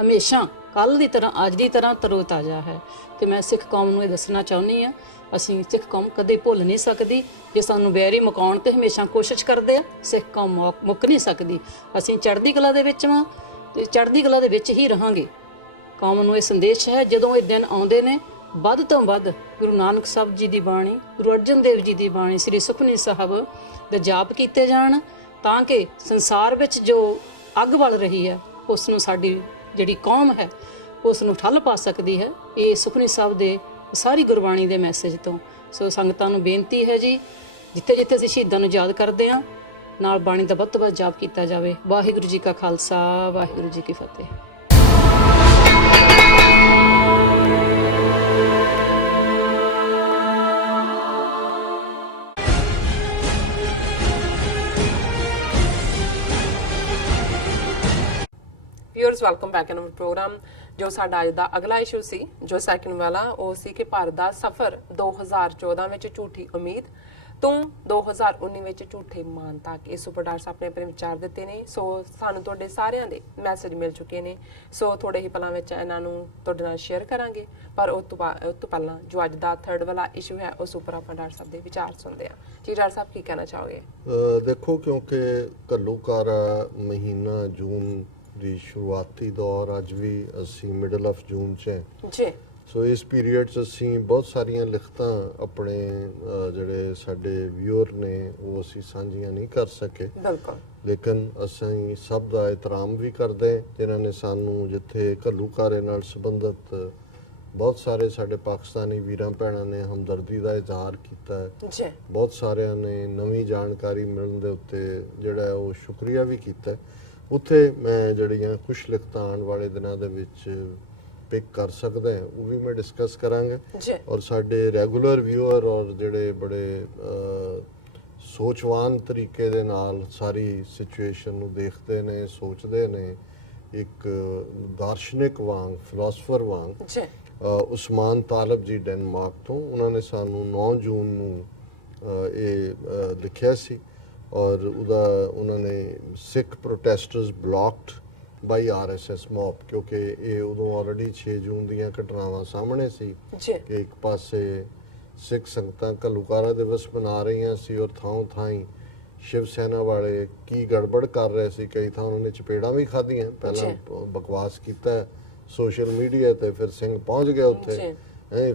ਹਮੇਸ਼ਾ ਕੱਲ੍ਹ ਦੀ ਤਰ੍ਹਾਂ ਅੱਜ ਦੀ ਤਰ੍ਹਾਂ ਤਰੋ ਤਾਜ਼ਾ ਹੈ। ਤੇ ਮੈਂ ਸਿੱਖ ਕੌਮ ਨੂੰ ਇਹ ਦੱਸਣਾ ਚਾਹੁੰਦੀ ਹਾਂ, ਅਸੀਂ ਸਿੱਖ ਕੌਮ ਕਦੇ ਭੁੱਲ ਨਹੀਂ ਸਕਦੀ। ਜੇ ਸਾਨੂੰ ਵੈਰੀ ਮੁਕਾਉਣ ਤੇ ਹਮੇਸ਼ਾ ਕੋਸ਼ਿਸ਼ ਕਰਦੇ ਆ, ਸਿੱਖ ਕੌਮ ਮੁੱਕ ਨਹੀਂ ਸਕਦੀ। ਅਸੀਂ ਚੜ੍ਹਦੀ ਕਲਾ ਦੇ ਵਿੱਚ ਵਾਂ ਤੇ ਚੜ੍ਹਦੀ ਕਲਾ ਦੇ ਵਿੱਚ ਹੀ ਰਹਾਂਗੇ। ਕੌਮ ਨੂੰ ਇਹ ਸੰਦੇਸ਼ ਹੈ, ਜਦੋਂ ਇਹ ਦਿਨ ਆਉਂਦੇ ਨੇ, ਵੱਧ ਤੋਂ ਵੱਧ ਗੁਰੂ ਨਾਨਕ ਸਾਹਿਬ ਜੀ ਦੀ ਬਾਣੀ, ਗੁਰੂ ਅਰਜਨ ਦੇਵ ਜੀ ਦੀ ਬਾਣੀ, ਸ੍ਰੀ ਸੁਖਮਨੀ ਸਾਹਿਬ ਦੇ ਜਾਪ ਕੀਤੇ ਜਾਣ, ਤਾਂ ਕਿ ਸੰਸਾਰ ਵਿੱਚ ਜੋ ਅੱਗ ਬਲ ਰਹੀ ਹੈ ਉਸ ਨੂੰ ਸਾਡੀ ਜਿਹੜੀ ਕੌਮ ਹੈ ਉਸ ਨੂੰ ਠੱਲ ਪਾ ਸਕਦੀ ਹੈ। ਇਹ ਸੁਖਮਨੀ ਸਾਹਿਬ ਦੇ ਸਾਰੀ ਗੁਰਬਾਣੀ ਦੇ ਮੈਸੇਜ ਤੋਂ। ਸੋ ਸੰਗਤਾਂ ਨੂੰ ਬੇਨਤੀ ਹੈ ਜੀ, ਜਿੱਥੇ ਜਿੱਥੇ ਅਸੀਂ ਸ਼ਹੀਦਾਂ ਨੂੰ ਯਾਦ ਕਰਦੇ ਹਾਂ, ਨਾਲ ਬਾਣੀ ਦਾ ਵੱਧ ਤੋਂ ਵੱਧ ਜਾਪ ਕੀਤਾ ਜਾਵੇ। ਵਾਹਿਗੁਰੂ ਜੀ ਕਾ ਖਾਲਸਾ, ਵਾਹਿਗੁਰੂ ਜੀ ਕੀ ਫਤਿਹ। Viewers, welcome back in our programme. ਜੋ ਸਾਡਾ ਅੱਜ ਦਾ ਅਗਲਾ ਇਸ਼ੂ ਸੀ, ਜੋ ਸੈਕਿੰਡ ਵਾਲਾ, ਉਹ ਸੀ ਕਿ ਭਾਰਤ ਦਾ ਸਫ਼ਰ 2014 ਵਿੱਚ ਝੂਠੀ ਉਮੀਦ ਤੋਂ 2019 ਵਿੱਚ ਝੂਠੇ ਮਾਨ ਤੱਕ। ਇਸ ਉੱਪਰ ਡਾਕਟਰ ਸਾਹਿਬ ਨੇ ਆਪਣੇ ਵਿਚਾਰ ਦਿੱਤੇ ਨੇ। ਸੋ ਸਾਨੂੰ ਤੁਹਾਡੇ ਸਾਰਿਆਂ ਦੇ ਮੈਸੇਜ ਮਿਲ ਚੁੱਕੇ ਨੇ। ਸੋ ਥੋੜੇ ਹੀ ਪਲਾਂ ਵਿੱਚ ਇਹਨਾਂ ਨੂੰ ਤੁਹਾਡੇ ਨਾਲ ਸ਼ੇਅਰ ਕਰਾਂਗੇ, ਪਰ ਉਸ ਤੋਂ ਪਹਿਲਾਂ ਜੋ ਅੱਜ ਦਾ ਥਰਡ ਵਾਲਾ ਇਸ਼ੂ ਹੈ ਉਸ ਉੱਪਰ ਆਪਾਂ ਡਾਕਟਰ ਸਾਹਿਬ ਦੇ ਵਿਚਾਰ ਸੁਣਦੇ ਹਾਂ। ਜੀ ਡਾਕਟਰ ਸਾਹਿਬ, ਕੀ ਕਹਿਣਾ ਚਾਹੋਗੇ? ਦੇਖੋ, ਕਿਉਂਕਿ ਘੱਲੂਘਾਰਾ ਮਹੀਨਾ ਜੂਨ ਦੀ ਸ਼ੁਰੂਆਤੀ ਦੌਰ, ਅੱਜ ਵੀ ਅਸੀਂ ਮਿਡਲ ਆਫ ਜੂਨ 'ਚ ਹੈ ਜੀ। ਸੋ ਇਸ ਪੀਰੀਅਡ 'ਚ ਅਸੀਂ ਬਹੁਤ ਸਾਰੀਆਂ ਲਿਖਤਾਂ ਆਪਣੇ ਜਿਹੜੇ ਸਾਡੇ ਵਿਊਅਰ ਨੇ ਉਹ ਅਸੀਂ ਸਾਂਝੀਆਂ ਨਹੀਂ ਕਰ ਸਕੇ। ਬਿਲਕੁਲ। ਲੇਕਿਨ ਅਸੀਂ ਸਭ ਦਾ ਇਹਤਰਾਮ ਵੀ ਕਰਦੇ, ਜਿਨ੍ਹਾਂ ਨੇ ਸਾਨੂੰ, ਜਿੱਥੇ ਘੱਲੂਘਾਰੇ ਨਾਲ ਸੰਬੰਧਿਤ ਬਹੁਤ ਸਾਰੇ ਸਾਡੇ ਪਾਕਿਸਤਾਨੀ ਵੀਰਾਂ ਭੈਣਾਂ ਨੇ ਹਮਦਰਦੀ ਦਾ ਇਜ਼ਹਾਰ ਕੀਤਾ ਹੈ ਜੀ। ਬਹੁਤ ਸਾਰਿਆਂ ਨੇ ਨਵੀਂ ਜਾਣਕਾਰੀ ਮਿਲਣ ਦੇ ਉੱਤੇ ਜਿਹੜਾ ਉਹ ਸ਼ੁਕਰੀਆ ਵੀ ਕੀਤਾ। ਉੱਥੇ ਮੈਂ ਜਿਹੜੀਆਂ ਕੁਛ ਲਿਖਤਾਂ ਆਉਣ ਵਾਲੇ ਦਿਨਾਂ ਦੇ ਵਿੱਚ ਪਿਕ ਕਰ ਸਕਦਾ ਹੈ, ਉਹ ਵੀ ਮੈਂ ਡਿਸਕਸ ਕਰਾਂਗੇ। ਔਰ ਸਾਡੇ ਰੈਗੂਲਰ ਵਿਊਅਰ ਔਰ ਜਿਹੜੇ ਬੜੇ ਸੋਚਵਾਨ ਤਰੀਕੇ ਦੇ ਨਾਲ ਸਾਰੀ ਸਿਚੁਏਸ਼ਨ ਨੂੰ ਦੇਖਦੇ ਨੇ, ਸੋਚਦੇ ਨੇ, ਇੱਕ ਦਾਰਸ਼ਨਿਕ ਵਾਂਗ, ਫਿਲਾਸਫਰ ਵਾਂਗ, ਉਸਮਾਨ ਤਾਲਬ ਜੀ ਡੈਨਮਾਰਕ ਤੋਂ, ਉਹਨਾਂ ਨੇ ਸਾਨੂੰ 9 ਜੂਨ ਨੂੰ ਇਹ ਲਿਖਿਆ ਸੀ। ਔਰ ਉਹਨਾਂ ਨੇ ਸਿੱਖ ਪ੍ਰੋਟੈਸਟਰਸ ਬਲੌਕਡ ਬਾਈ RSS ਮੌਬ, ਕਿਉਂਕਿ ਇਹ ਉਦੋਂ ਆਲਰੇਡੀ 6 ਜੂਨ ਦੀਆਂ ਘਟਨਾਵਾਂ ਸਾਹਮਣੇ ਸੀ ਕਿ ਇੱਕ ਪਾਸੇ ਸਿੱਖ ਸੰਗਤਾਂ ਘੱਲੂਘਾਰਾ ਦਿਵਸ ਮਨਾ ਰਹੀਆਂ ਸੀ ਔਰ ਥਾਂ ਥਾਈਂ ਸ਼ਿਵ ਸੈਨਾ ਵਾਲੇ ਕੀ ਗੜਬੜ ਕਰ ਰਹੇ ਸੀ। ਕਈ ਥਾਂ ਉਹਨਾਂ ਨੇ ਚਪੇੜਾਂ ਵੀ ਖਾਧੀਆਂ, ਪਹਿਲਾਂ ਬਕਵਾਸ ਕੀਤਾ ਸੋਸ਼ਲ ਮੀਡੀਆ 'ਤੇ, ਫਿਰ ਸਿੰਘ ਪਹੁੰਚ ਗਿਆ ਉੱਥੇ,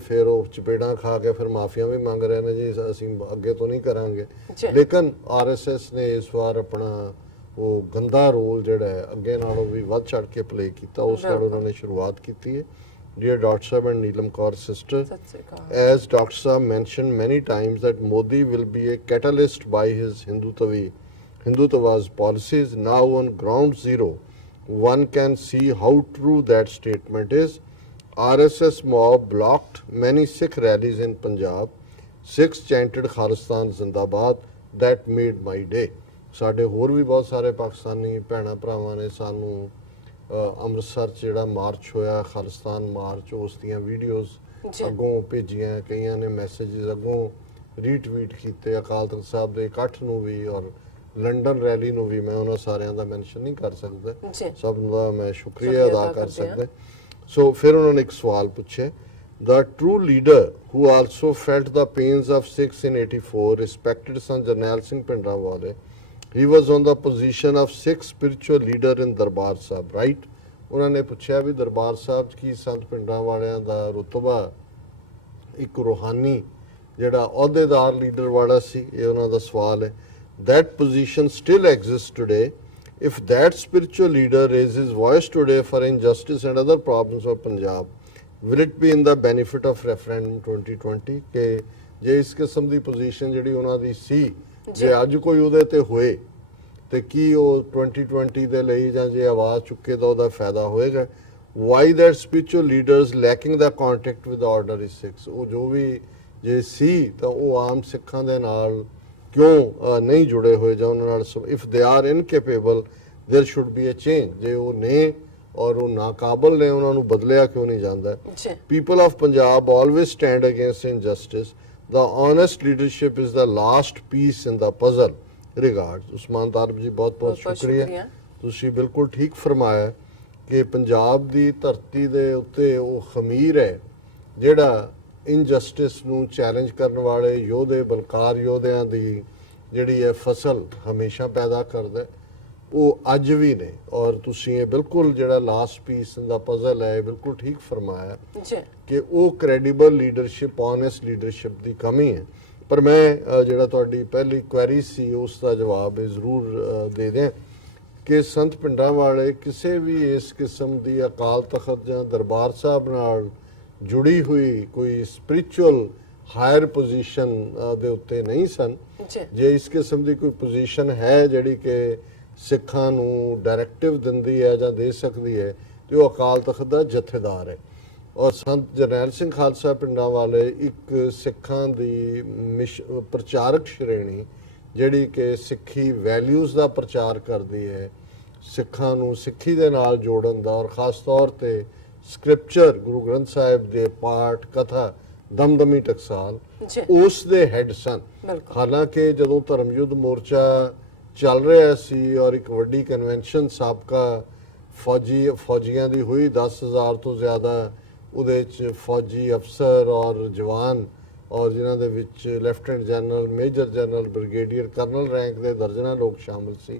ਫਿਰ ਉਹ ਚਪੇੜਾਂ ਖਾ ਕੇ ਫਿਰ ਮਾਫੀਆਂ ਵੀ ਮੰਗ ਰਹੇ ਨੇ, ਜੀ ਅਸੀਂ ਅੱਗੇ ਤੋਂ ਨਹੀਂ ਕਰਾਂਗੇ। ਲੇਕਿਨ RSS ਨੇ ਇਸ ਵਾਰ ਆਪਣਾ ਉਹ ਗੰਦਾ ਰੋਲ ਜਿਹੜਾ ਹੈ ਅੱਗੇ ਨਾਲੋਂ ਵੀ ਵੱਧ ਚੜ੍ਹ ਕੇ ਪਲੇ ਕੀਤਾ। ਉਸ ਨਾਲ ਉਹਨਾਂ ਨੇ ਸ਼ੁਰੂਆਤ ਕੀਤੀ ਹੈ। Dear Dr. Sahab and Neelam Kaur sister, as Dr. Sahab mentioned many times that Modi will be a catalyst by his Hindutva's policies, now on ground zero one can see how true that statement is. RSS mob blocked many Sikh rallies in Punjab. Sikhs chanted Khalistan Zindabad. That made my day. ਸਾਡੇ ਹੋਰ ਵੀ ਬਹੁਤ ਸਾਰੇ ਪਾਕਿਸਤਾਨੀ ਭੈਣਾਂ ਭਰਾਵਾਂ ਨੇ ਸਾਨੂੰ ਅੰਮ੍ਰਿਤਸਰ 'ਚ ਜਿਹੜਾ ਮਾਰਚ ਹੋਇਆ, ਖਾਲਿਸਤਾਨ ਮਾਰਚ, ਉਸ ਦੀਆਂ ਵੀਡੀਓਜ਼ ਅੱਗੋਂ ਭੇਜੀਆਂ, ਕਈਆਂ ਨੇ ਮੈਸੇਜਿਸ ਅੱਗੋਂ ਰੀਟਵੀਟ ਕੀਤੇ ਅਕਾਲ ਤਖਤ ਸਾਹਿਬ ਦੇ ਇਕੱਠ ਨੂੰ ਵੀ ਔਰ ਲੰਡਨ ਰੈਲੀ ਨੂੰ ਵੀ। ਮੈਂ ਉਹਨਾਂ ਸਾਰਿਆਂ ਦਾ ਮੈਂਸ਼ਨ ਨਹੀਂ ਕਰ ਸਕਦਾ, ਸਭ ਦਾ ਮੈਂ ਸ਼ੁਕਰੀਆ ਅਦਾ ਕਰ ਸਕਦਾ। ਸੋ ਫਿਰ ਉਹਨਾਂ ਨੇ ਇੱਕ ਸਵਾਲ ਪੁੱਛਿਆ, The true leader who also felt the pains of Sikhs in 84, respected Sant Jarnail Singh Bhindranwale, he was on the position of Sikh spiritual leader in Darbar Sahib, right? ਉਹਨਾਂ ਨੇ ਪੁੱਛਿਆ ਵੀ ਦਰਬਾਰ ਸਾਹਿਬ 'ਚ ਕੀ ਸੰਤ ਭਿੰਡਰਾਂਵਾਲਿਆਂ ਦਾ ਰੁਤਬਾ ਇੱਕ ਰੂਹਾਨੀ ਜਿਹੜਾ ਅਹੁਦੇਦਾਰ ਲੀਡਰ ਵਾਲਾ ਸੀ, ਇਹ ਉਹਨਾਂ ਦਾ ਸਵਾਲ ਹੈ। That position still exists today. If that spiritual leader raises voice today for injustice and other problems of Punjab, will it be in the benefit of referendum 2020? ਕਿ ਜੇ ਇਸ ਕਿਸਮ ਦੀ ਪੋਜੀਸ਼ਨ ਜਿਹੜੀ ਉਹਨਾਂ ਦੀ ਸੀ, ਜੇ ਅੱਜ ਕੋਈ ਉਹਦੇ ਤੇ ਹੋਏ ਤੇ ਕੀ ਉਹ 2020 ਦੇ ਲਈ ਜਾਂ ਜੇ ਆਵਾਜ਼ ਚੁੱਕੇ ਤਾਂ ਉਹਦਾ ਫਾਇਦਾ ਹੋਏਗਾ? Why that spiritual leaders lacking the contact with the ordinary Sikhs? ਉਹ ਜੋ ਵੀ ਜੇ ਸੀ ਤਾਂ ਉਹ ਆਮ ਸਿੱਖਾਂ ਦੇ ਨਾਲ ਕਿਉਂ ਨਹੀਂ ਜੁੜੇ ਹੋਏ ਜਾਂ ਉਹਨਾਂ ਨਾਲ? ਇਫ ਦੇ ਆਰ ਇਨਕੈਪੇਬਲ ਦੇਰ ਸ਼ੁੱਡ ਬੀ ਅ ਚੇਂਜ। ਜੇ ਉਹ ਨੇ ਔਰ ਉਹ ਨਾਕਾਬਲ ਨੇ, ਉਹਨਾਂ ਨੂੰ ਬਦਲਿਆ ਕਿਉਂ ਨਹੀਂ ਜਾਂਦਾ? People of Punjab always stand against injustice. The honest leadership is the last piece in the puzzle. Regards. Usman Talab ji, ਬਹੁਤ ਬਹੁਤ ਸ਼ੁਕਰੀਆ, ਤੁਸੀਂ ਬਿਲਕੁਲ ਠੀਕ ਫਰਮਾਇਆ ਕਿ ਪੰਜਾਬ ਦੀ ਧਰਤੀ ਦੇ ਉੱਤੇ ਉਹ ਖਮੀਰ ਹੈ ਜਿਹੜਾ ਇਨਜਸਟਿਸ ਨੂੰ ਚੈਲੰਜ ਕਰਨ ਵਾਲੇ ਯੋਧੇ ਬਲਕਾਰ ਯੋਧਿਆਂ ਦੀ ਜਿਹੜੀ ਹੈ ਫਸਲ ਹਮੇਸ਼ਾ ਪੈਦਾ ਕਰਦਾ ਹੈ, ਉਹ ਅੱਜ ਵੀ ਨੇ। ਔਰ ਤੁਸੀਂ ਇਹ ਬਿਲਕੁਲ ਜਿਹੜਾ ਲਾਸਟ ਪੀਸ ਦਾ ਪਜ਼ਲ ਹੈ ਬਿਲਕੁਲ ਠੀਕ ਫਰਮਾਇਆ ਕਿ ਉਹ ਕ੍ਰੈਡੀਬਲ ਲੀਡਰਸ਼ਿਪ ਓਨੈਸਟ ਲੀਡਰਸ਼ਿਪ ਦੀ ਕਮੀ ਹੈ। ਪਰ ਮੈਂ ਜਿਹੜਾ ਤੁਹਾਡੀ ਪਹਿਲੀ ਕੁਐਰੀ ਸੀ ਉਸ ਦਾ ਜਵਾਬ ਇਹ ਜ਼ਰੂਰ ਦੇ ਦਿਆਂ ਕਿ ਸੰਤ ਪਿੰਡਾਂ ਵਾਲੇ ਕਿਸੇ ਵੀ ਇਸ ਕਿਸਮ ਦੀ ਅਕਾਲ ਤਖਤ ਜਾਂ ਦਰਬਾਰ ਸਾਹਿਬ ਨਾਲ ਜੁੜੀ ਹੋਈ ਕੋਈ ਸਪਿਰਿਚੁਅਲ ਹਾਇਰ ਪੋਜੀਸ਼ਨ ਦੇ ਉੱਤੇ ਨਹੀਂ ਸਨ। ਜੇ ਇਸ ਕਿਸਮ ਦੀ ਕੋਈ ਪੋਜੀਸ਼ਨ ਹੈ ਜਿਹੜੀ ਕਿ ਸਿੱਖਾਂ ਨੂੰ ਡਾਇਰੈਕਟਿਵ ਦਿੰਦੀ ਹੈ ਜਾਂ ਦੇ ਸਕਦੀ ਹੈ ਤੇ ਉਹ ਅਕਾਲ ਤਖਤ ਦਾ ਜਥੇਦਾਰ ਹੈ। ਔਰ ਸੰਤ ਜਰਨੈਲ ਸਿੰਘ ਖਾਲਸਾ ਪਿੰਡਾਂ ਵਾਲੇ ਇੱਕ ਸਿੱਖਾਂ ਦੀ ਪ੍ਰਚਾਰਕ ਸ਼੍ਰੇਣੀ ਜਿਹੜੀ ਕਿ ਸਿੱਖੀ ਵੈਲਿਊਜ਼ ਦਾ ਪ੍ਰਚਾਰ ਕਰਦੀ ਹੈ, ਸਿੱਖਾਂ ਨੂੰ ਸਿੱਖੀ ਦੇ ਨਾਲ ਜੋੜਨ ਦਾ, ਔਰ ਖਾਸ ਤੌਰ ਤੇ ਸਕ੍ਰਿਪਚਰ ਗੁਰੂ ਗ੍ਰੰਥ ਸਾਹਿਬ ਦੇ ਪਾਠ ਕਥਾ ਦਮਦਮੀ ਟਕਸਾਲ ਉਸ ਦੇ ਹੈਡ ਸਨ। ਹਾਲਾਂਕਿ ਜਦੋਂ ਧਰਮ ਯੁੱਧ ਮੋਰਚਾ ਚੱਲ ਰਿਹਾ ਸੀ ਔਰ ਇੱਕ ਵੱਡੀ ਕਨਵੈਨਸ਼ਨ ਸਾਬਕਾ ਫੌਜੀਆਂ ਦੀ ਹੋਈ 10,000 ਤੋਂ ਜ਼ਿਆਦਾ ਉਹਦੇ 'ਚ ਫੌਜੀ ਅਫਸਰ ਔਰ ਜਵਾਨ ਔਰ ਜਿਨ੍ਹਾਂ ਦੇ ਵਿੱਚ lieutenant general, major general, brigadier colonel rank ਦੇ ਦਰਜਨਾਂ ਲੋਕ ਸ਼ਾਮਲ ਸੀ।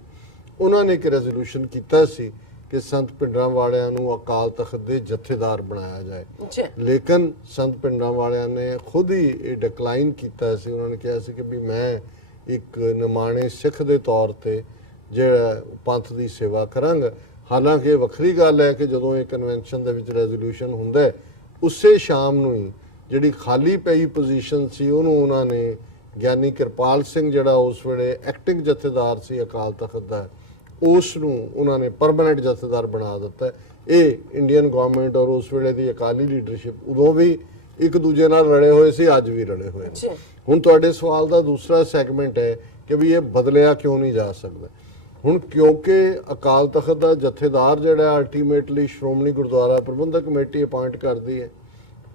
ਉਹਨਾਂ ਨੇ ਇੱਕ ਰੈਜ਼ੋਲੂਸ਼ਨ ਕੀਤਾ ਸੀ ਕਿ ਸੰਤ ਪਿੰਡਾਂ ਵਾਲਿਆਂ ਨੂੰ ਅਕਾਲ ਤਖਤ ਦੇ ਜਥੇਦਾਰ ਬਣਾਇਆ ਜਾਏ। ਲੇਕਿਨ ਸੰਤ ਪਿੰਡਾਂ ਵਾਲਿਆਂ ਨੇ ਖੁਦ ਹੀ ਇਹ ਡਿਕਲਾਈਨ ਕੀਤਾ ਸੀ। ਉਹਨਾਂ ਨੇ ਕਿਹਾ ਸੀ ਕਿ ਵੀ ਮੈਂ ਇੱਕ ਨਿਮਾਣੇ ਸਿੱਖ ਦੇ ਤੌਰ ਤੇ ਜਿਹੜਾ ਪੰਥ ਦੀ ਸੇਵਾ ਕਰਾਂਗਾ। ਹਾਲਾਂਕਿ ਇਹ ਵੱਖਰੀ ਗੱਲ ਹੈ ਕਿ ਜਦੋਂ ਇਹ ਕਨਵੈਨਸ਼ਨ ਦੇ ਵਿੱਚ ਰੈਜ਼ੋਲੂਸ਼ਨ ਹੁੰਦਾ ਹੈ ਉਸੇ ਸ਼ਾਮ ਨੂੰ ਹੀ ਜਿਹੜੀ ਖਾਲੀ ਪਈ ਪੋਜੀਸ਼ਨ ਸੀ ਉਹਨੂੰ ਉਹਨਾਂ ਨੇ ਗਿਆਨੀ ਕਿਰਪਾਲ ਸਿੰਘ ਜਿਹੜਾ ਉਸ ਵੇਲੇ ਐਕਟਿੰਗ ਜਥੇਦਾਰ ਸੀ ਅਕਾਲ ਤਖਤ ਦਾ, ਉਸ ਨੂੰ ਉਹਨਾਂ ਨੇ ਪਰਮਾਨੈਂਟ ਜਥੇਦਾਰ ਬਣਾ ਦਿੱਤਾ। ਇਹ ਇੰਡੀਅਨ ਗਵਰਨਮੈਂਟ ਔਰ ਉਸ ਵੇਲੇ ਦੀ ਅਕਾਲੀ ਲੀਡਰਸ਼ਿਪ ਉਦੋਂ ਵੀ ਇੱਕ ਦੂਜੇ ਨਾਲ ਰਲੇ ਹੋਏ ਸੀ, ਅੱਜ ਵੀ ਰਲੇ ਹੋਏ ਨੇ। ਹੁਣ ਤੁਹਾਡੇ ਸਵਾਲ ਦਾ ਦੂਸਰਾ ਸੈਗਮੈਂਟ ਹੈ ਕਿ ਵੀ ਇਹ ਬਦਲਿਆ ਕਿਉਂ ਨਹੀਂ ਜਾ ਸਕਦਾ। ਹੁਣ ਕਿਉਂਕਿ ਅਕਾਲ ਤਖਤ ਦਾ ਜਥੇਦਾਰ ਜਿਹੜਾ ਅਲਟੀਮੇਟਲੀ ਸ਼੍ਰੋਮਣੀ ਗੁਰਦੁਆਰਾ ਪ੍ਰਬੰਧਕ ਕਮੇਟੀ ਅਪਾਇੰਟ ਕਰਦੀ ਹੈ,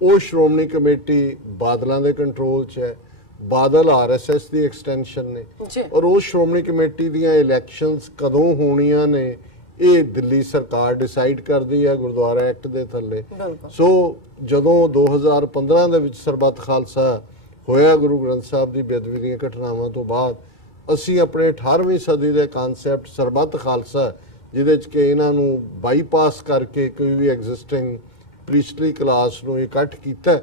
ਉਹ ਸ਼੍ਰੋਮਣੀ ਕਮੇਟੀ ਬਾਦਲਾਂ ਦੇ ਕੰਟਰੋਲ 'ਚ ਹੈ। ਬਾਦਲ RSS ਦੀ ਐਕਸਟੈਂਸ਼ਨ ਨੇ ਔਰ ਉਹ ਸ਼੍ਰੋਮਣੀ ਕਮੇਟੀ ਦੀਆਂ ਇਲੈਕਸ਼ਨਸ ਕਦੋਂ ਹੋਣੀਆਂ ਨੇ ਇਹ ਦਿੱਲੀ ਸਰਕਾਰ ਡਿਸਾਈਡ ਕਰਦੀ ਹੈ ਗੁਰਦੁਆਰਾ ਐਕਟ ਦੇ ਥੱਲੇ। ਸੋ ਜਦੋਂ 2015 ਦੇ ਵਿੱਚ ਸਰਬੱਤ ਖਾਲਸਾ ਹੋਇਆ ਗੁਰੂ ਗ੍ਰੰਥ ਸਾਹਿਬ ਦੀ ਬੇਅਦਬੀ ਦੀਆਂ ਘਟਨਾਵਾਂ ਤੋਂ ਬਾਅਦ, ਅਸੀਂ ਆਪਣੇ 18ਵੀਂ ਸਦੀ ਦੇ ਕਨਸੈਪਟ ਸਰਬੱਤ ਖਾਲਸਾ ਜਿਹਦੇ 'ਚ ਕਿ ਇਹਨਾਂ ਨੂੰ ਬਾਈਪਾਸ ਕਰਕੇ ਕੋਈ ਵੀ ਐਗਜ਼ਿਸਟਿੰਗ ਪ੍ਰੀਸਟਲੀ ਕਲਾਸ ਨੂੰ ਇਕੱਠ ਕੀਤਾ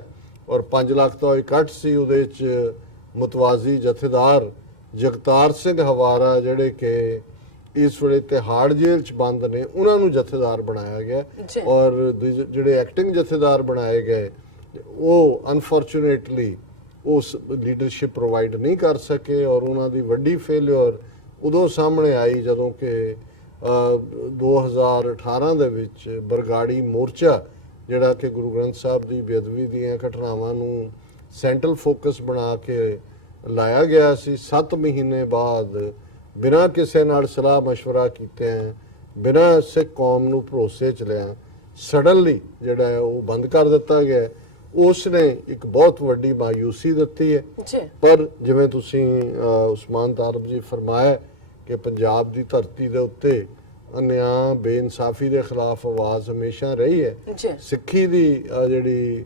ਔਰ 5 ਲੱਖ ਦਾ ਇਕੱਠ ਸੀ। ਉਹਦੇ 'ਚ ਮੁਤਵਾਜ਼ੀ ਜਥੇਦਾਰ ਜਗਤਾਰ ਸਿੰਘ ਹਵਾਰਾ ਜਿਹੜੇ ਕਿ ਇਸ ਵੇਲੇ ਤਿਹਾੜ ਜੇਲ੍ਹ 'ਚ ਬੰਦ ਨੇ, ਉਹਨਾਂ ਨੂੰ ਜਥੇਦਾਰ ਬਣਾਇਆ ਗਿਆ ਔਰ ਜਿਹੜੇ ਐਕਟਿੰਗ ਜਥੇਦਾਰ ਬਣਾਏ ਗਏ ਉਹ ਅਨਫੋਰਚੂਨੇਟਲੀ ਉਸ ਲੀਡਰਸ਼ਿਪ ਪ੍ਰੋਵਾਈਡ ਨਹੀਂ ਕਰ ਸਕੇ। ਔਰ ਉਹਨਾਂ ਦੀ ਵੱਡੀ ਫੇਲਿਅਰ ਉਦੋਂ ਸਾਹਮਣੇ ਆਈ ਜਦੋਂ ਕਿ 2018 ਦੇ ਵਿੱਚ ਬਰਗਾੜੀ ਮੋਰਚਾ ਜਿਹੜਾ ਕਿ ਗੁਰੂ ਗ੍ਰੰਥ ਸਾਹਿਬ ਦੀ ਬੇਅਦਬੀ ਦੀਆਂ ਘਟਨਾਵਾਂ ਨੂੰ ਸੈਂਟਰਲ ਫੋਕਸ ਬਣਾ ਕੇ ਲਾਇਆ ਗਿਆ ਸੀ। 7 ਮਹੀਨੇ ਬਾਅਦ ਬਿਨਾਂ ਕਿਸੇ ਨਾਲ ਸਲਾਹ ਮਸ਼ਵਰਾ ਕੀਤੇ, ਬਿਨਾਂ ਸਿੱਖ ਕੌਮ ਨੂੰ ਭਰੋਸੇ 'ਚ ਲਿਆ, ਸਡਨਲੀ ਜਿਹੜਾ ਹੈ ਉਹ ਬੰਦ ਕਰ ਦਿੱਤਾ ਗਿਆ। ਉਸ ਨੇ ਇੱਕ ਬਹੁਤ ਵੱਡੀ ਮਾਯੂਸੀ ਦਿੱਤੀ ਹੈ। ਪਰ ਜਿਵੇਂ ਤੁਸੀਂ ਉਸਮਾਨ ਤਾਲਬ ਜੀ ਫਰਮਾਇਆ ਕਿ ਪੰਜਾਬ ਦੀ ਧਰਤੀ ਦੇ ਉੱਤੇ ਅਨਿਆਂ ਬੇਇਨਸਾਫੀ ਦੇ ਖਿਲਾਫ ਆਵਾਜ਼ ਹਮੇਸ਼ਾ ਰਹੀ ਹੈ। ਸਿੱਖੀ ਦੀ ਜਿਹੜੀ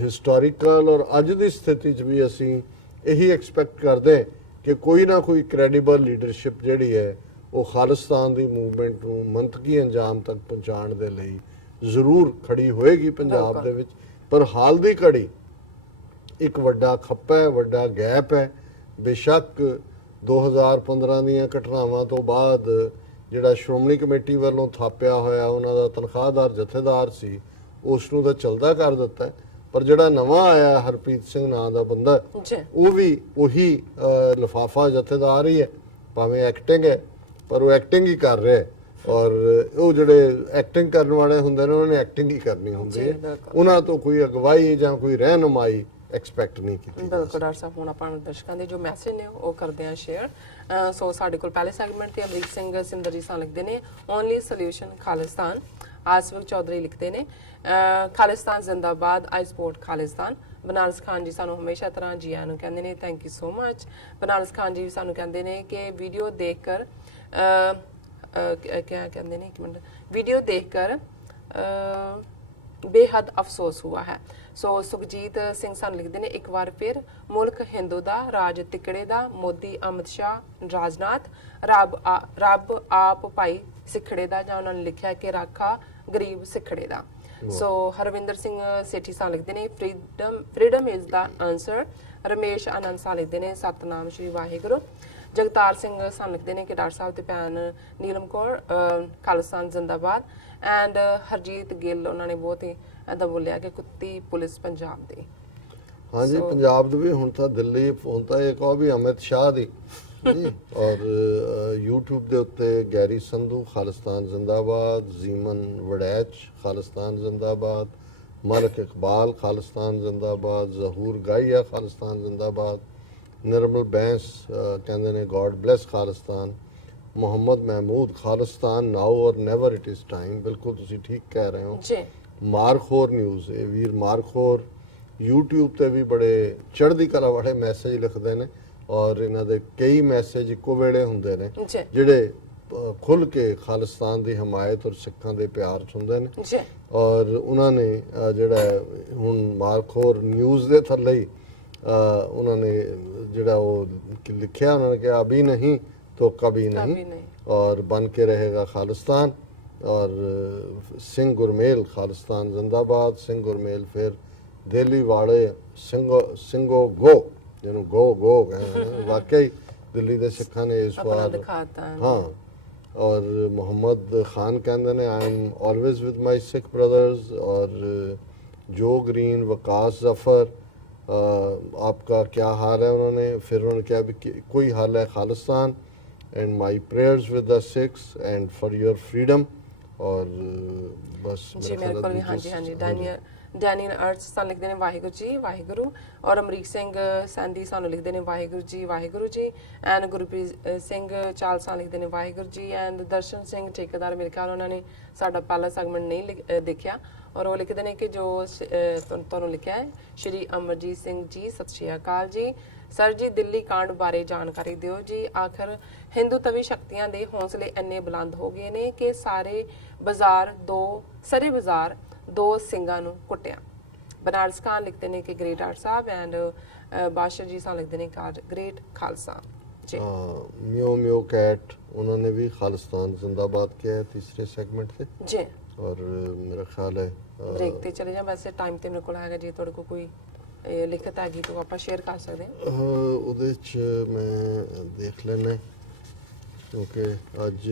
ਹਿਸਟੋਰੀਕਲ ਔਰ ਅੱਜ ਦੀ ਸਥਿਤੀ 'ਚ ਵੀ ਅਸੀਂ ਇਹੀ ਐਕਸਪੈਕਟ ਕਰਦੇ ਕਿ ਕੋਈ ਨਾ ਕੋਈ ਕ੍ਰੈਡੀਬਲ ਲੀਡਰਸ਼ਿਪ ਜਿਹੜੀ ਹੈ ਉਹ ਖਾਲਿਸਤਾਨ ਦੀ ਮੂਵਮੈਂਟ ਨੂੰ ਮੰਤਕੀ ਅੰਜਾਮ ਤੱਕ ਪਹੁੰਚਾਉਣ ਦੇ ਲਈ ਜ਼ਰੂਰ ਖੜੀ ਹੋਏਗੀ ਪੰਜਾਬ ਦੇ ਵਿੱਚ। ਪਰ ਹਾਲ ਦੀ ਘੜੀ ਇੱਕ ਵੱਡਾ ਖੱਪਾ ਹੈ, ਵੱਡਾ ਗੈਪ ਹੈ। ਬੇਸ਼ੱਕ 2015 ਦੀਆਂ ਘਟਨਾਵਾਂ ਤੋਂ ਬਾਅਦ ਜਿਹੜਾ ਸ਼੍ਰੋਮਣੀ ਕਮੇਟੀ ਵੱਲੋਂ ਥਾਪਿਆ ਹੋਇਆ ਉਹਨਾਂ ਦਾ ਤਨਖਾਹਦਾਰ ਜਥੇਦਾਰ ਸੀ ਉਸ ਨੂੰ ਤਾਂ ਚਲਦਾ ਕਰ ਦਿੱਤਾ, ਪਰ ਜਿਹੜਾ ਨਵਾਂ ਆਇਆ ਹਰਪ੍ਰੀਤ ਸਿੰਘ ਨਾਂ ਦਾ ਬੰਦਾ ਉਹ ਵੀ ਉਹੀ ਲਿਫਾਫਾ ਜਥੇਦਾਰ ਹੀ ਹੈ, ਭਾਵੇਂ ਐਕਟਿੰਗ ਹੈ ਪਰ ਉਹ ਐਕਟਿੰਗ ਹੀ ਕਰ ਰਿਹਾ ਹੈ। ਔਰ ਉਹ ਜਿਹੜੇ ਐਕਟਿੰਗ ਕਰਨ ਵਾਲੇ ਹੁੰਦੇ ਨੇ ਉਹਨਾਂ ਨੇ ਐਕਟਿੰਗ ਹੀ ਕਰਨੀ ਹੁੰਦੀ ਹੈ, ਉਹਨਾਂ ਤੋਂ ਕੋਈ ਅਗਵਾਈ ਜਾਂ ਕੋਈ ਰਹਿਨੁਮਾਈ ਐਕਸਪੈਕਟ ਨਹੀਂ ਕੀਤੀ। ਬਿਲਕੁਲ ਡਾਕਟਰ ਸਾਹਿਬ, ਹੁਣ ਆਪਾਂ ਦਰਸ਼ਕਾਂ ਦੇ ਜੋ ਮੈਸੇਜ ਨੇ ਉਹ ਕਰਦੇ ਹਾਂ ਸ਼ੇਅਰ। ਸੋ ਸਾਡੇ ਕੋਲ ਪਹਿਲੇ ਸੈਗਮੈਂਟ ਤੇ ਅਮਰੀਕ ਸਿੰਘ ਸਿੰਦਰ ਜੀ ਸਾਨੂੰ ਲਿਖਦੇ ਨੇ ਓਨਲੀ ਸੋਲੂਸ਼ਨ ਖਾਲਿਸਤਾਨ। ਆਸਵਕ ਚੌਧਰੀ ਲਿਖਦੇ ਨੇ ਖਾਲਿਸਤਾਨ ਜ਼ਿੰਦਾਬਾਦ, ਆਈ ਸਪੋਰਟ ਖਾਲਿਸਤਾਨ। ਬਨਾਰਸ ਖਾਨ ਜੀ ਸਾਨੂੰ ਹਮੇਸ਼ਾ ਤਰ੍ਹਾਂ ਜੀ ਆਇਆਂ ਨੂੰ ਕਹਿੰਦੇ ਨੇ, thank you so much. Banaras Khan ਜੀ ਸਾਨੂੰ ਕਹਿੰਦੇ ਨੇ ਕਿ ਵੀਡੀਓ ਦੇਖ ਕਰ क्या कहते हैं, एक मिनट, वीडियो देखकर बेहद अफसोस हुआ है। सो सुखजीत सिंह सन लिखते हैं, एक बार फिर मुल्क हिंदू दा, राज तिकड़े दा, मोदी अमित शाह राजनाथ, रब आप भाई सिखड़े दा, ਜਾਂ ਉਹਨਾਂ ਨੇ ਲਿਖਿਆ ਕਿ ਰਾਖਾ ਗਰੀਬ ਸਿਖੜੇ ਦਾ। ਸੋ ਹਰਵਿੰਦਰ ਸਿੰਘ ਸੇਠੀ ਸਾਂ ਲਿਖਦੇ ਨੇ, freedom is the answer. Ramesh Anand ਸਾਂ ਲਿਖਦੇ ਨੇ, ਸਤਨਾਮ ਸ਼੍ਰੀ ਵਾਹਿਗੁਰੂ। ਜਗਤਾਰ ਸਿੰਘ ਸਾਂ ਲਿਖਦੇ ਨੇ ਕਿ ਡਾਕਟਰ ਸਾਹਿਬ ਤੇ ਭੈਣ ਨੀਲਮ ਕੌਰ ਖਾਲਿਸਤਾਨ ਜ਼ਿੰਦਾਬਾਦ। ਐਂਡ ਹਰਜੀਤ ਗਿੱਲ ਉਹਨਾਂ ਨੇ ਬਹੁਤ ਹੀ ਇੱਦਾਂ ਬੋਲਿਆ ਕਿ ਕੁੱਤੀ ਪੁਲਿਸ ਪੰਜਾਬ ਦੀ। ਹਾਂਜੀ, ਪੰਜਾਬ ਦੇ ਵੀ ਹੁਣ ਤਾਂ ਦਿੱਲੀ, ਹੁਣ ਤਾਂ ਇਹ ਕਹੋ ਵੀ ਅਮਿਤ ਸ਼ਾਹ ਦੀ ਜੀ। ਔਰ YouTube ਦੇ ਉੱਤੇ ਗੈਰੀ ਸੰਧੂ ਖਾਲਿਸਤਾਨ ਜ਼ਿੰਦਾਬਾਦ, ਜ਼ੀਮਨ ਵੜੈਚ ਖਾਲਿਸਤਾਨ ਜ਼ਿੰਦਾਬਾਦ, ਮਲਕ ਇਕਬਾਲ ਖਾਲਿਸਤਾਨ ਜ਼ਿੰਦਾਬਾਦ, ਜ਼ਹੂਰ ਗਾਈਆ ਖਾਲਿਸਤਾਨ ਜ਼ਿੰਦਾਬਾਦ, ਨਿਰਮਲ ਬੈਂਸ ਕਹਿੰਦੇ ਨੇ ਗੋਡ ਬਲੈਸ ਖਾਲਿਸਤਾਨ, ਮੁਹੰਮਦ ਮਹਿਮੂਦ ਖਾਲਿਸਤਾਨ ਨਾਓ ਔਰ ਨੈਵਰ ਇਟ ਇਜ਼ ਟਾਈਮ। ਬਿਲਕੁਲ ਤੁਸੀਂ ਠੀਕ ਕਹਿ ਰਹੇ ਹੋ ਜੀ। ਮਾਰਖੋਰ ਨਿਊਜ਼, ਇਹ ਵੀਰ ਮਾਰਖੋਰ YouTube ਤੇ ਵੀ ਬੜੇ ਚੜ੍ਹਦੀ ਕਲਾ ਵਾਲੇ ਮੈਸੇਜ ਲਿਖਦੇ ਨੇ, ਔਰ ਇਹਨਾਂ ਦੇ ਕਈ ਮੈਸੇਜ ਇੱਕੋ ਵੇਲੇ ਹੁੰਦੇ ਨੇ ਜਿਹੜੇ ਖੁੱਲ੍ਹ ਕੇ ਖਾਲਿਸਤਾਨ ਦੀ ਹਮਾਇਤ ਔਰ ਸਿੱਖਾਂ ਦੇ ਪਿਆਰ 'ਚ ਹੁੰਦੇ ਨੇ। ਔਰ ਉਹਨਾਂ ਨੇ ਜਿਹੜਾ ਹੁਣ ਮਾਰਖੋਰ ਨਿਊਜ਼ ਦੇ ਥੱਲੇ ਹੀ ਉਹਨਾਂ ਨੇ ਜਿਹੜਾ ਉਹ ਲਿਖਿਆ, ਉਹਨਾਂ ਨੇ ਕਿਹਾ ਅਭੀ ਨਹੀਂ तो कभी नहीं और बन के रहेगा खालिस्तान। और सिंह गुरमेल खालिस्तान जिंदाबाद, सिंह गुरमेल फिर दिल्ली वाले सिंगो गो ਜਿਹਨੂੰ ਗੋ ਕਹਿੰਦੇ ਵਾਕਈ ਦਿੱਲੀ ਦੇ ਸਿੱਖਾਂ ਨੇ ਇਸ ਵਾਰ ਹਾਂ। ਔਰ ਮੁਹੰਮਦ ਖਾਨ ਕਹਿੰਦੇ ਨੇ I am always with my Sikh brothers. ਔਰ ਜੋ ग्रीन वकास जफर आपका क्या हाल है, उन्होंने फिर उन्होंने कहा भी कोई हाल है Khalistan and my prayers with the Sikhs and for your freedom. और बस जी मेरे को भी हाँ जी ਡੈਨੀਅਲ ਅਰਥ ਸਾਨੂੰ ਲਿਖਦੇ ਨੇ ਵਾਹਿਗੁਰੂ ਜੀ ਵਾਹਿਗੁਰੂ। ਔਰ ਅਮਰੀਕ ਸਿੰਘ ਸੈਂਦੀ ਸਾਨੂੰ ਲਿਖਦੇ ਨੇ ਵਾਹਿਗੁਰੂ ਜੀ ਵਾਹਿਗੁਰੂ ਜੀ। ਐਂਡ ਗੁਰਪ੍ਰੀਤ ਸਿੰਘ ਚਾਲਸਾ ਲਿਖਦੇ ਨੇ ਵਾਹਿਗੁਰੂ ਜੀ। ਐਂਡ ਦਰਸ਼ਨ ਸਿੰਘ ਠੇਕੇਦਾਰ ਮੇਰੇ ਖਿਆਲ ਉਹਨਾਂ ਨੇ ਸਾਡਾ ਪਹਿਲਾ ਸੈਗਮੈਂਟ ਨਹੀਂ ਦੇਖਿਆ, ਔਰ ਉਹ ਲਿਖਦੇ ਨੇ ਕਿ ਜੋ ਤੁਹਾਨੂੰ ਲਿਖਿਆ ਹੈ ਸ਼੍ਰੀ ਅਮਰਜੀਤ ਸਿੰਘ ਜੀ, ਸਤਿ ਸ਼੍ਰੀ ਅਕਾਲ ਜੀ ਸਰ ਜੀ, ਦਿੱਲੀ ਕਾਂਡ ਬਾਰੇ ਜਾਣਕਾਰੀ ਦਿਓ ਜੀ। ਆਖਰ ਹਿੰਦੂ ਤਵੀ ਸ਼ਕਤੀਆਂ ਦੇ ਹੌਸਲੇ ਇੰਨੇ ਬੁਲੰਦ ਹੋ ਗਏ ਨੇ ਕਿ ਸਾਰੇ ਬਾਜ਼ਾਰ ਦੋ ਸਿੰਘਾਂ ਨੂੰ ਕੁੱਟਿਆ। ਬਨਾਰਸ ਖਾਨ ਲਿਖਦੇ ਨੇ ਕਿ ਗ੍ਰੇਟ ਆਰਟ ਸਾਹਿਬ। ਐਂਡ ਬਾਸ਼ਰ ਜੀ ਸਾਹਿਬ ਲਿਖਦੇ ਨੇ ਗ੍ਰੇਟ ਖਾਲਸਾ ਜੀ। ਮਿਓ ਮਿਓ ਕੈਟ ਉਹਨਾਂ ਨੇ ਵੀ ਖਾਲਿਸਤਾਨ ਜ਼ਿੰਦਾਬਾਦ ਕਿਹਾ ਹੈ ਤੀਸਰੇ ਸੈਗਮੈਂਟ ਤੇ ਜੀ। ਔਰ ਮੇਰਾ ਖਿਆਲ ਹੈ ਬ੍ਰੇਕ ਤੇ ਚਲੇ ਜਾ, ਵੈਸੇ ਟਾਈਮ ਤੇ ਮੇਰੇ ਕੋਲ ਹੈਗਾ, ਜੇ ਤੁਹਾਡੇ ਕੋਲ ਕੋਈ ਲਿਖਤ ਹੈਗੀ ਤਾਂ ਆਪਾਂ ਸ਼ੇਅਰ ਕਰ ਸਕਦੇ ਹਾਂ। ਉਹਦੇ 'ਚ ਮੈਂ ਦੇਖ ਲੈਣਾ ਕਿਉਂਕਿ ਅੱਜ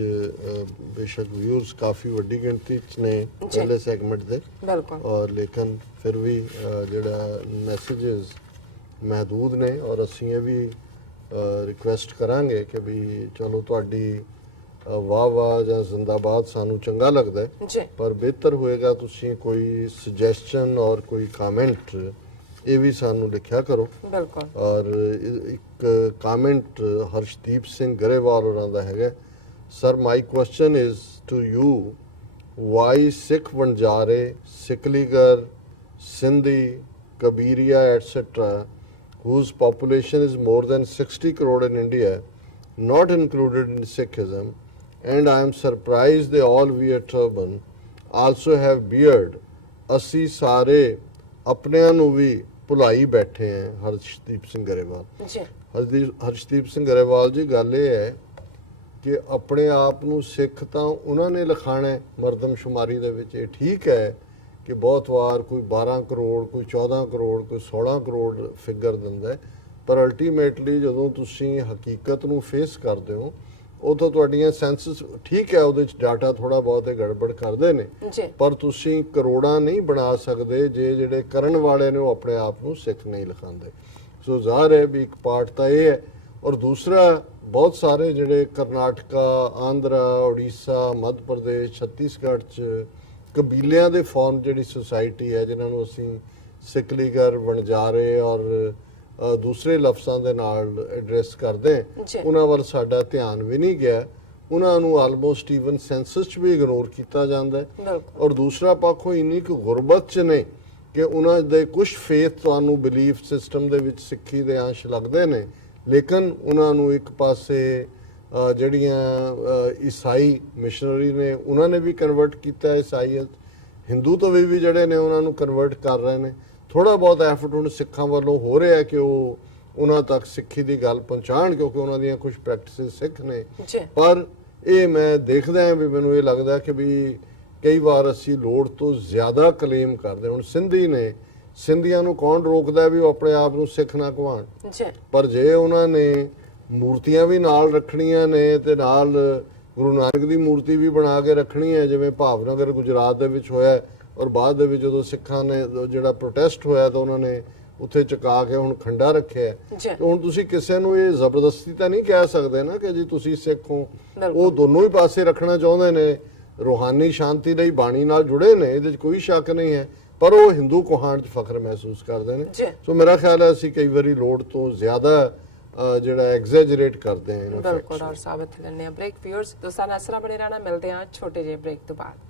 ਬੇਸ਼ੱਕ ਵਿਊਅਰਸ ਕਾਫੀ ਵੱਡੀ ਗਿਣਤੀ 'ਚ ਨੇ ਪਹਿਲੇ ਸੈਗਮੈਂਟ ਦੇ, ਬਿਲਕੁਲ, ਔਰ ਲੇਕਿਨ ਫਿਰ ਵੀ ਜਿਹੜਾ ਮੈਸੇजेस ਮਹਦੂਦ ਨੇ। ਔਰ ਅਸੀਂ ਇਹ ਵੀ ਰਿਕੁਐਸਟ ਕਰਾਂਗੇ ਕਿ ਵੀ ਚਲੋ ਤੁਹਾਡੀ ਵਾਹ ਜਾਂ ਜ਼ਿੰਦਾਬਾਦ ਸਾਨੂੰ ਚੰਗਾ ਲੱਗਦਾ ਹੈ, ਪਰ ਬਿਹਤਰ ਹੋਏਗਾ ਤੁਸੀਂ ਕੋਈ ਸੁਜੈਸਸ਼ਨ ਔਰ ਕੋਈ ਕਮੈਂਟ ਇਹ ਵੀ ਸਾਨੂੰ ਲਿਖਿਆ ਕਰੋ। ਬਿਲਕੁਲ। ਔਰ ਇੱਕ ਕਮੈਂਟ ਹਰਸ਼ਦੀਪ ਸਿੰਘ ਗਰੇਵਾਲ ਹੋਰਾਂ ਦਾ ਹੈਗਾ, sir my question is to you why Sikh Vanjare Sikligar Sindhi Kabiria etcetera whose population is more than 60 crore in India not included in Sikhism, and I am surprised they all wear turban, also have beard, ਅਸੀਂ ਸਾਰੇ ਆਪਣਿਆਂ ਨੂੰ ਵੀ ਭੁਲਾਈ ਬੈਠੇ ਹੈ। ਹਰਸ਼ਦੀਪ ਸਿੰਘ ਗਰੇਵਾਲ ਜੀ, ਹਰਸ਼ਦੀਪ ਸਿੰਘ ਗਰੇਵਾਲ ਜੀ, ਗੱਲ ਇਹ ਹੈ ਕਿ ਆਪਣੇ ਆਪ ਨੂੰ ਸਿੱਖ ਤਾਂ ਉਹਨਾਂ ਨੇ ਲਿਖਾਣਾ ਮਰਦਮਸ਼ੁਮਾਰੀ ਦੇ ਵਿੱਚ। ਇਹ ਠੀਕ ਹੈ ਕਿ ਬਹੁਤ ਵਾਰ ਕੋਈ 12 ਕਰੋੜ, ਕੋਈ 14 ਕਰੋੜ, ਕੋਈ 16 ਕਰੋੜ ਫਿਗਰ ਦਿੰਦਾ, ਪਰ ਅਲਟੀਮੇਟਲੀ ਜਦੋਂ ਤੁਸੀਂ ਹਕੀਕਤ ਨੂੰ ਫੇਸ ਕਰਦੇ ਹੋ ਉਦੋਂ ਤੁਹਾਡੀਆਂ ਸੈਂਸਸ ਠੀਕ ਹੈ, ਉਹਦੇ 'ਚ ਡਾਟਾ ਥੋੜ੍ਹਾ ਬਹੁਤ ਗੜਬੜ ਕਰਦੇ ਨੇ, ਪਰ ਤੁਸੀਂ ਕਰੋੜਾਂ ਨਹੀਂ ਬਣਾ ਸਕਦੇ ਜੇ ਜਿਹੜੇ ਕਰਨ ਵਾਲੇ ਨੇ ਉਹ ਆਪਣੇ ਆਪ ਨੂੰ ਸਿੱਖ ਨਹੀਂ ਲਿਖਾਉਂਦੇ। ਸੋ ਜ਼ਾਹਰ ਹੈ ਵੀ ਇੱਕ ਪਾਰਟ ਤਾਂ ਇਹ ਹੈ। ਔਰ ਦੂਸਰਾ, ਬਹੁਤ ਸਾਰੇ ਜਿਹੜੇ ਕਰਨਾਟਕਾ, ਆਂਧਰਾ, ਉੜੀਸਾ, ਮੱਧ ਪ੍ਰਦੇਸ਼, ਛੱਤੀਸਗੜ੍ਹ 'ਚ ਕਬੀਲਿਆਂ ਦੇ ਫਾਰਮ ਜਿਹੜੀ ਸੁਸਾਇਟੀ ਹੈ ਜਿਹਨਾਂ ਨੂੰ ਅਸੀਂ ਸਿਕਲੀਗਰ, ਵਣਜਾਰੇ ਔਰ ਦੂਸਰੇ ਲਫ਼ਜ਼ਾਂ ਦੇ ਨਾਲ ਐਡਰੈਸ ਕਰਦੇ, ਉਹਨਾਂ ਵੱਲ ਸਾਡਾ ਧਿਆਨ ਵੀ ਨਹੀਂ ਗਿਆ। ਉਹਨਾਂ ਨੂੰ ਆਲਮੋਸਟ ਈਵਨ ਸੈਂਸਸ 'ਚ ਵੀ ਇਗਨੋਰ ਕੀਤਾ ਜਾਂਦਾ ਹੈ। ਔਰ ਦੂਸਰਾ ਪੱਖ ਉਹ ਇੰਨੀ ਕੁ ਗੁਰਬਤ 'ਚ ਨੇ ਕਿ ਉਹਨਾਂ ਦੇ ਕੁਝ ਫੇਥ ਤੁਹਾਨੂੰ ਬਿਲੀਫ ਸਿਸਟਮ ਦੇ ਵਿੱਚ ਸਿੱਖੀ ਦੇ ਅੰਸ਼ ਲੱਗਦੇ ਨੇ, ਲੇਕਿਨ ਉਹਨਾਂ ਨੂੰ ਇੱਕ ਪਾਸੇ ਜਿਹੜੀਆਂ ਈਸਾਈ ਮਿਸ਼ਨਰੀ ਨੇ ਉਹਨਾਂ ਨੇ ਵੀ ਕਨਵਰਟ ਕੀਤਾ ਈਸਾਈਅਤ, ਹਿੰਦੂ ਤੋਂ ਵੀ ਜਿਹੜੇ ਨੇ ਉਹਨਾਂ ਨੂੰ ਕਨਵਰਟ ਕਰ ਰਹੇ ਨੇ। ਥੋੜਾ ਬਹੁਤ ਐਫਰਟ ਹੁਣ ਸਿੱਖਾਂ ਵੱਲੋਂ ਹੋ ਰਿਹਾ ਕਿ ਉਹ ਉਹਨਾਂ ਤੱਕ ਸਿੱਖੀ ਦੀ ਗੱਲ ਪਹੁੰਚਾਉਣ, ਕਿਉਂਕਿ ਉਹਨਾਂ ਦੀਆਂ ਕੁਝ ਪ੍ਰੈਕਟਿਸਿਸ ਸਿੱਖ ਨੇ। ਪਰ ਇਹ ਮੈਂ ਦੇਖਦਾ ਹਾਂ ਵੀ ਮੈਨੂੰ ਇਹ ਲੱਗਦਾ ਕਿ ਵੀ ਕਈ ਵਾਰ ਅਸੀਂ ਲੋੜ ਤੋਂ ਜ਼ਿਆਦਾ ਕਲੇਮ ਕਰਦੇ। ਹੁਣ ਸਿੰਧੀ ਨੇ, ਸਿੰਧੀਆਂ ਨੂੰ ਕੌਣ ਰੋਕਦਾ ਵੀ ਉਹ ਆਪਣੇ ਆਪ ਨੂੰ ਸਿੱਖ ਨਾ ਕਹਾਉਣ, ਪਰ ਜੇ ਉਹਨਾਂ ਨੇ ਮੂਰਤੀਆਂ ਵੀ ਨਾਲ ਰੱਖਣੀਆਂ ਨੇ ਤੇ ਨਾਲ ਗੁਰੂ ਨਾਨਕ ਦੀ ਮੂਰਤੀ ਵੀ ਬਣਾ ਕੇ ਰੱਖਣੀ ਹੈ, ਜਿਵੇਂ ਭਾਵਨਗਰ ਗੁਜਰਾਤ ਦੇ ਵਿੱਚ ਹੋਇਆ, ਔਰ ਬਾਅਦ ਦੇ ਵਿੱਚ ਜਦੋਂ ਸਿੱਖਾਂ ਨੇ ਜਿਹੜਾ ਪ੍ਰੋਟੈਸਟ ਹੋਇਆ ਤਾਂ ਉਹਨਾਂ ਨੇ ਉੱਥੇ ਚੁਕਾ ਕੇ ਹੁਣ ਖੰਡਾ ਰੱਖਿਆ। ਤੇ ਹੁਣ ਤੁਸੀਂ ਕਿਸੇ ਨੂੰ ਇਹ ਜ਼ਬਰਦਸਤੀ ਤਾਂ ਨਹੀਂ ਕਹਿ ਸਕਦੇ ਨਾ ਕਿ ਜੀ ਤੁਸੀਂ ਸਿੱਖ ਹੋ। ਉਹ ਦੋਨੋਂ ਹੀ ਪਾਸੇ ਰੱਖਣਾ ਚਾਹੁੰਦੇ ਨੇ, ਰੂਹਾਨੀ ਸ਼ਾਂਤੀ ਲਈ ਬਾਣੀ ਨਾਲ ਜੁੜੇ ਨੇ, ਇਹਦੇ 'ਚ ਕੋਈ ਸ਼ੱਕ ਨਹੀਂ ਹੈ, ਪਰ ਉਹ ਹਿੰਦੂ ਕਹਾਣ 'ਚ ਫਖਰ ਮਹਿਸੂਸ ਕਰਦੇ ਨੇ। ਸੋ ਮੇਰਾ ਖਿਆਲ ਹੈ ਅਸੀਂ ਕਈ ਵਾਰੀ ਲੋੜ ਤੋਂ ਜ਼ਿਆਦਾ ਜਿਹੜਾ ਐਗਜ਼ੈਜਰੇਟ ਕਰਦੇ ਹਾਂ। ਬਿਲਕੁਲ, ਔਰ ਸਾਬਤ ਲੈਣੇ ਆ। ਬ੍ਰੇਕ ਵਿਊਅਰਸ ਦੋਸਤਾਂ ਨਾਲ ਇਸ ਤਰ੍ਹਾਂ ਬਣੇ ਰਹਿਣਾ, ਮਿਲਦੇ ਹਾਂ ਛੋਟੇ ਜਿਹੇ ਬ੍ਰੇਕ ਤੋਂ ਬਾਅਦ।